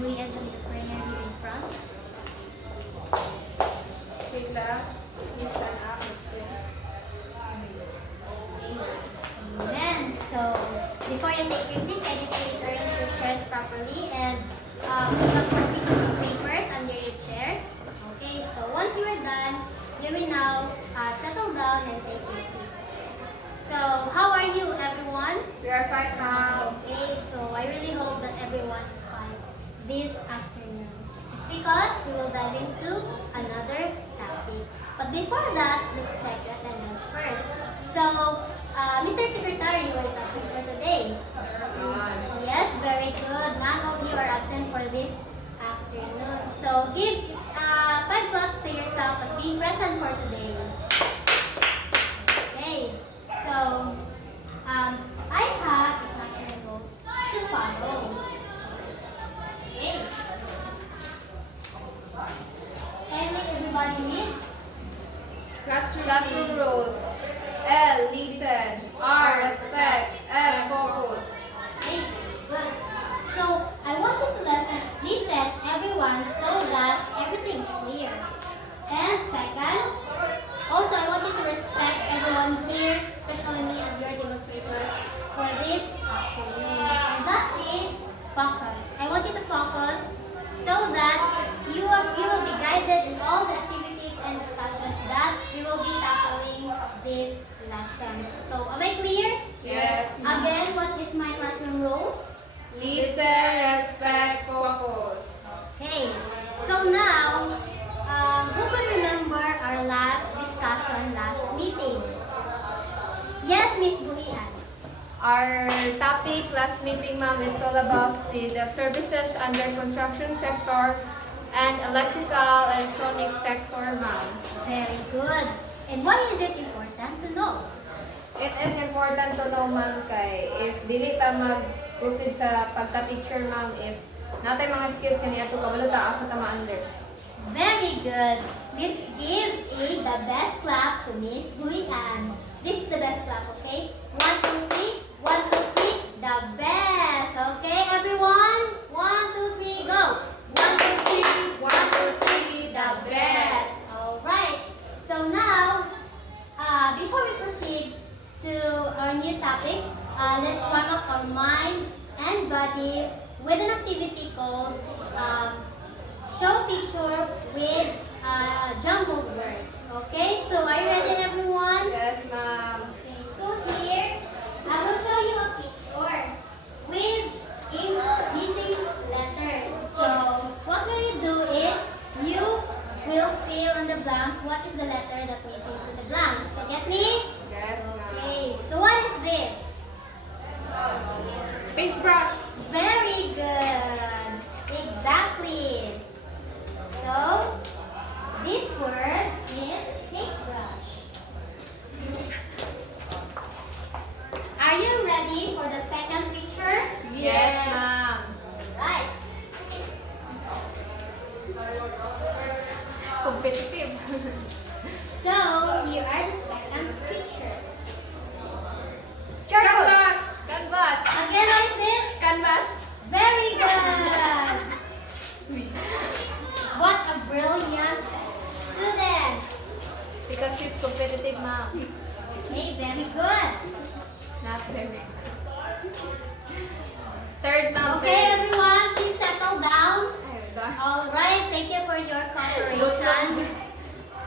Gloria M to lead the prayer here in front. Okay, class. Please stand up. Amen. So, before you take your seat, can you please arrange your chairs properly and put up some pieces of papers under your chairs. Okay, so once you are done, you will now settle down and take your seat. So, how are you, everyone? We are fine now. Okay, so I really hope that everyone is fine this afternoon. It's because we will dive into another topic. But before that, let's check the attendance first. So, Mr. Secretary, who is absent for today? Yes, very good. None of you are absent for this afternoon. So, give 5 claps to yourself as being present for today. Okay, so I have the classroom rules to follow. Okay. Can everybody read? Classroom rules. L. Listen. R. Respect. F. Focus. Okay, good. So I want you to listen everyone so that everything is clear. And second, also I want you to respect everyone here, especially me as your demonstrator for this afternoon. And that's it. Focus. I want you to focus so that you will be guided in all the activities and discussions that we will be tackling this lesson. So am I clear? Yes. Again, what is my classroom rules? Listen, respect, focus. Okay, so now, who can remember our last discussion, last meeting? Yes, Miss Bulian. Our topic last meeting, ma'am, is all about the services under construction sector and electrical electronic sector, ma'am. Very good. And why is it important to know? It is important to know, ma'am, kay if dili ta mag-proceed sa pagka-teacher, ma'am, if natin mga skills kaniya to kabalo ta asa ta ma-under. Very good. Let's give the best clap to Miss Bulian. This is the best clap, okay? 1, 2, 3. 1, 2, 3. The best. Okay, everyone? 1, 2, 3, go. 1, 2, 3. 1, 2, 3, the best. Alright. So now, before we proceed to our new topic, let's warm up our mind and body with an activity called show picture with jumbled words. Okay, so are you ready, everyone? Yes, ma'am. Okay, so here, I will show you a picture with missing letters. So, what will you do is, you will fill in the blanks what is the letter that missing to the blanks. So, get me? Yes, ma'am. Okay, so what is this? Paintbrush. Very good. Exactly. So, this word is paintbrush. Are you ready for the second picture? Yes, ma'am. Right. Competitive. So, here are the second picture. Canvas. Canvas. Again, what is this? Canvas. Very good. What a brilliant student. Because she's competitive, ma'am. Okay, very good. Not very. Third number. Okay, everyone, please settle down. Oh my gosh. All right, thank you for your cooperation.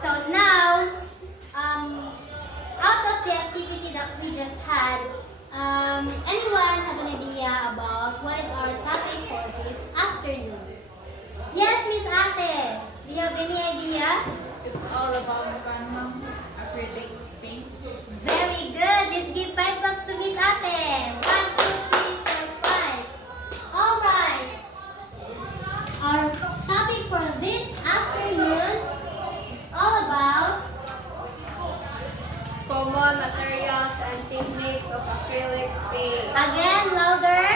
So now, out of the activity that we just had, anyone have an idea about what is our topic for this afternoon? Yes, Miss Ate, do you have any idea? It's all about acrylic paint. Very good. Let's give 5 claps to Miss Ate. 1, 2, 3, 4, 5. All right. Our topic for this afternoon is all about Common materials and techniques of acrylic paint. again louder.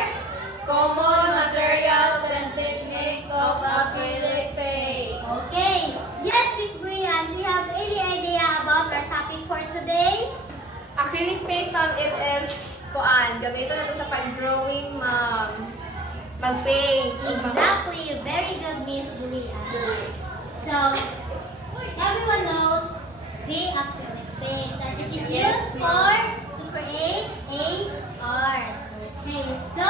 Common materials and techniques of acrylic paint. Okay. Yes, Miss Brian, do you have any idea about our topic for today? Acrylic paint, ma'am, it is gamitin na ito sa pag-drawing, ma'am. Mag-paint. Exactly. Very good, Miss Gloria. So, everyone knows the acrylic paint that it is used for to create a art. Okay, so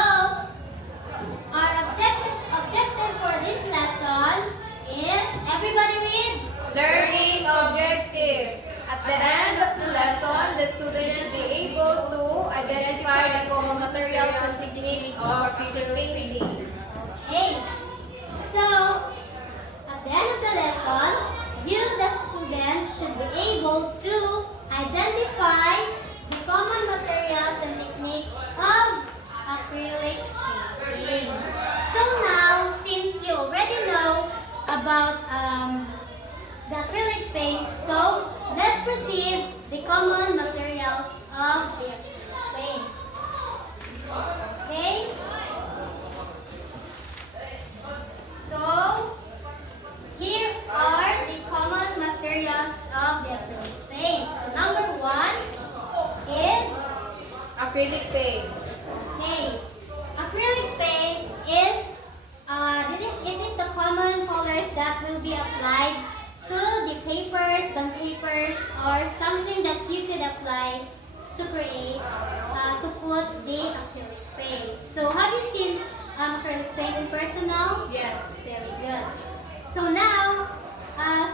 our objective for this lesson is, everybody read. Learning objectives. At the end of the lesson, the student should be able to identify the common materials and techniques of acrylic painting. Okay, so at the end of the lesson, you, the students, should be able to identify the common materials and techniques of acrylic painting. So now, since you already know about the acrylic paint, so let's proceed the common materials of the acrylic paint. Okay? So, here are the common materials of the acrylic paint. So, number one is, Acrylic paint. okay, acrylic paint is, it is the common colors that will be applied to the papers, bond papers, or something that you could apply to create, to put the acrylic paint. So, have you seen acrylic paint in person now? Yes. Very good. So now,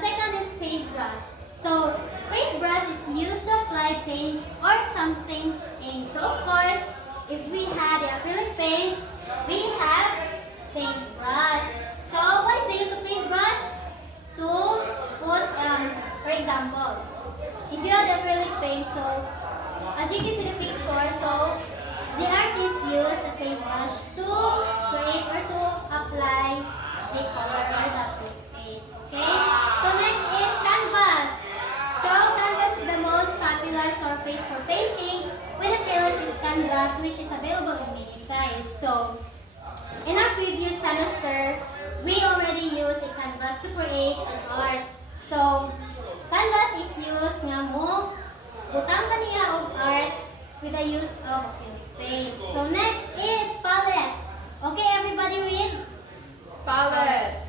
second is paintbrush. So paintbrush is used to apply paint or something in. So of course, if we had the acrylic paint, we have paintbrush. So what is the use of paintbrush? To put, for example, if you have the acrylic paint, so as you can see the picture, so the artist used a paintbrush to create or to apply the color or the acrylic paint. Okay? So next is canvas. So canvas is the most popular surface for painting with acrylic is canvas, which is available in many sizes. So in our previous semester, we already used a canvas to create an art. So canvas is used nga mo butang kaniya og art with the use of acrylic paint. So next is palette. Okay, everybody read. Palette.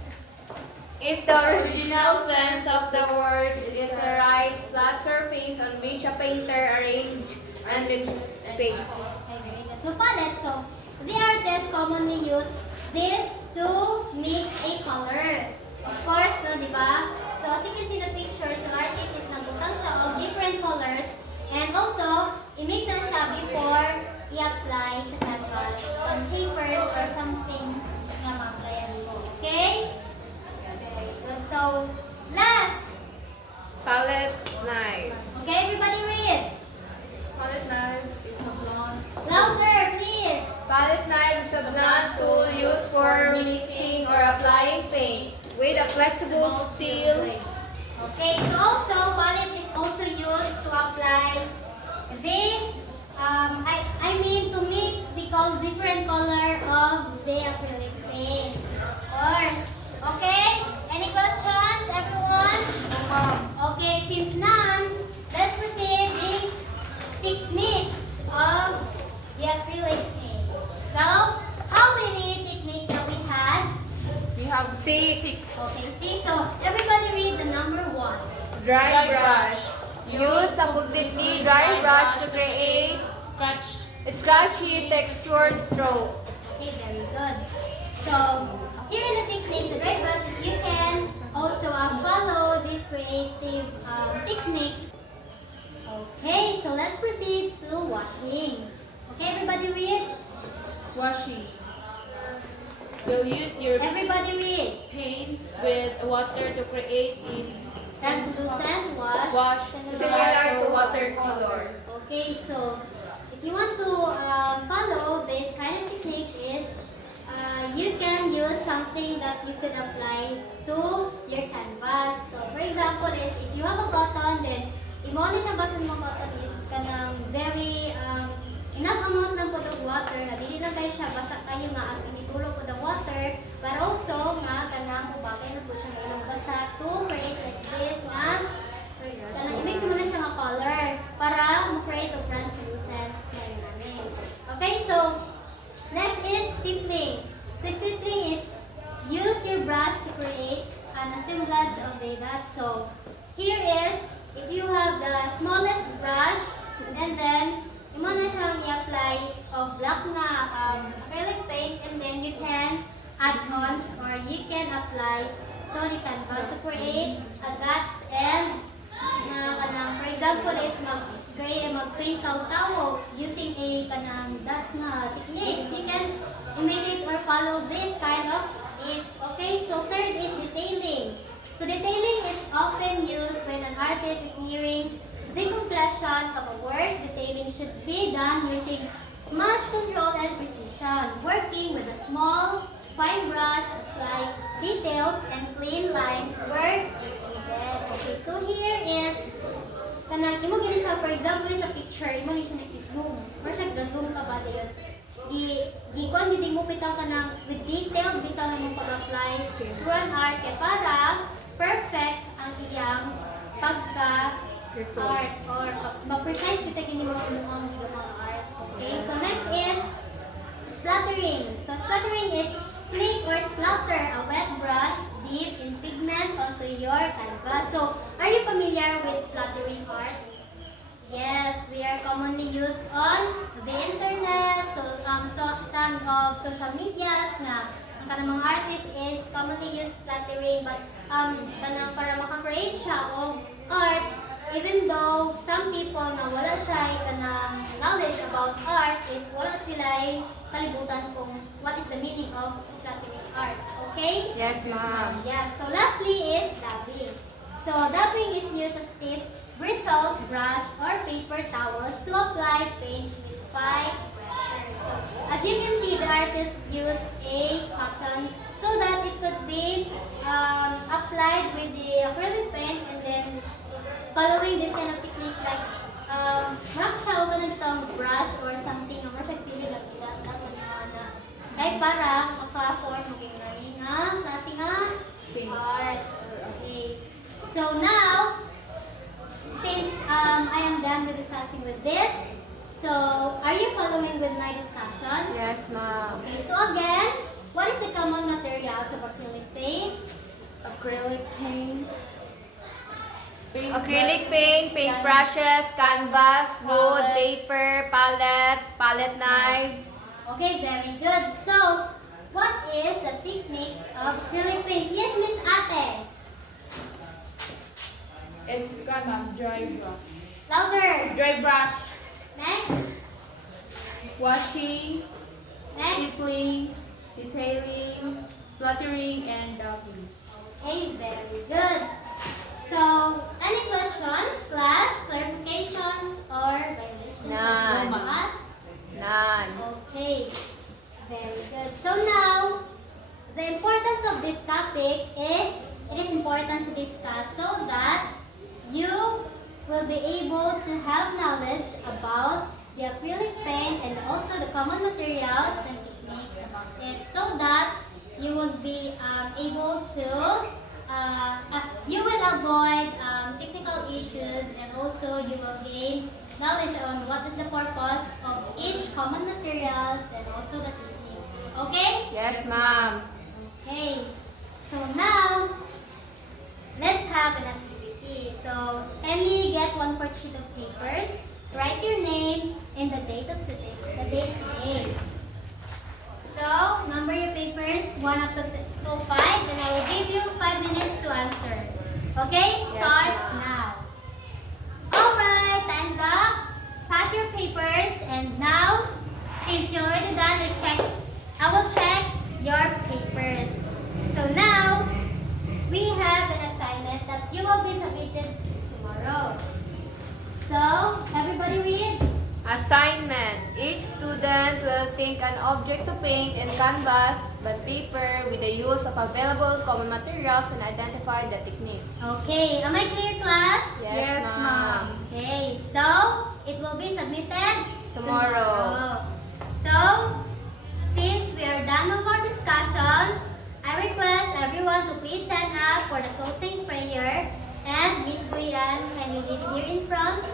If the original sense of the word is a right flat surface on which a painter arrange and mix paints. Okay, very good. So palette, so the artists commonly use this to mix a color. Of course, no, di ba? So as you can see the picture, so artist is nagbutang siya of different colors and also i-mix na siya before i-apply sa canvas on papers or something nga ma-applyan mo. Okay? Very good. So, last. Palette knife. Okay, everybody read. Palette knife is a blunt. Louder, please. Palette knife is a blunt tool used for mixing or applying paint with a flexible steel. Okay, so also palette is also used to apply the I mean to mix the different color of the acrylic paints. Of course. Okay? Any questions, everyone? Okay, since none, let's proceed the techniques of the acrylic paints. So, how many techniques that we had? We have six. Okay, see, so everybody read the number one. Dry brush. Use a completely dry brush to create scratchy textured strokes. Okay, very good. So, here in the techniques, the dry brushes, you can also follow these creative techniques. Okay, so let's proceed to washing. Okay, everybody read. Washing. You'll use your Everybody read. paint with water to create a Translucent wash. wash Similar to watercolor. Okay, so if you want to follow this kind of techniques is you can use something that you could apply to your canvas. So for example is if you have a cotton, then imo na siya basan mo cotton kanang very enough amount lang po ng water nga dili lang kayo siya basa kayo nga as initulog po ng water, but also nga kanang ubagay na po siya nga ilang basa to create like this nga kanang i-mix mo na siya nga color para mo-create o translucent namin. Okay, so next is stippling. So an assemblage of the dots. So here is, if you have the smallest brush, and then imo na siyang i-apply of black na acrylic paint, and then you can add-ons or you can apply to the canvas to create a dots and kanang, for example is mag-print taw using a kanang dots na techniques. You can imitate or follow this kind of techniques. Okay, so third is detailing. So detailing is often used when an artist is nearing the completion of a work. Detailing should be done using much control and precision, working with a small, fine brush, apply details and clean lines where needed. Okay, so here is kanang imo gini siya, for example sa picture, imo ni siya nag-zoom. Or siya ga-zoom ka ba diyon? Kon hindi mo bitaw kanang with detail bitaw ng pag-apply through an art kay para perfect ang iyang pagka-art or ma-precise kita kini mga art. Okay, so next is splattering. So splattering is flick or splatter a wet brush deep in pigment onto your canvas. So, are you familiar with splattering art? Yes, we are commonly used on the internet. So some of social medias nga ang kanang mga artist is commonly used splattering, but kanang para maka-create siya og art, even though some people nga wala siya kanang knowledge about art, is wala sila kalibutan kung what is the meaning of splattering art. Okay? Yes, ma'am. Yes. So lastly is dabbing. So dabbing is used as stiff bristles, brush, or paper towels to apply paint with fine pressure. So as you can see, the artist used a cotton so that it could be applied with the acrylic paint, and then following this kind of techniques like marami siya o ganun itong brush or something na marami siya sili na kaya para maka-afford maging gani nga klase nga art. Okay. So now, since I am done with discussing with this, so are you following with my discussions? Yes, ma'am. Okay, so again, what is the common materials of acrylic paint? Acrylic paint. Acrylic paint, paint brushes, canvas, wood, paper, palette knives. Okay, very good. So, what is the techniques of acrylic paint? Yes, Miss Ate. It's kanang dry brush. Louder. Dry brush. Next. Washing, Next. stippling, detailing, splattering, and dabbing. Okay, very good. So, any questions, class, clarifications, or violations? None. Of class? None. Okay, very good. So now, the importance of this topic is, it is important to discuss so that you will be able to have knowledge about the acrylic paint and also the common materials and techniques about it, so that you will be able to you will avoid technical issues, and also you will gain knowledge on what is the purpose of each common materials and also the techniques. Okay? Yes, ma'am. Okay. So now, let's have an activity. So, kindly get 1/4 sheet of papers. Write your name and the date of today. So, number your papers 1 up to 5, and I will give you 5 minutes to answer. Okay? Starts now. Alright, time's up. Pass your papers, and now, since you're already done, let's check. I will check your papers. So now, we have an assignment that you will be submitted tomorrow. So, everybody read. Assignment. Each student will think an object to paint in canvas but paper with the use of available common materials and identify the techniques. Okay, am I clear, class? Yes, ma'am. Okay, so it will be submitted Tomorrow. So, since we are done with our discussion, I request everyone to please stand up for the closing prayer. And Miss Guyan, can you lead here in front?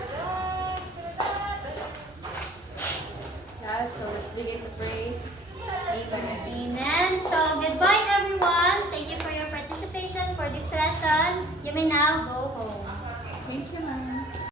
Yeah, so let's begin to pray. Amen. Amen. So, goodbye everyone. Thank you for your participation for this Thank you, ma'am.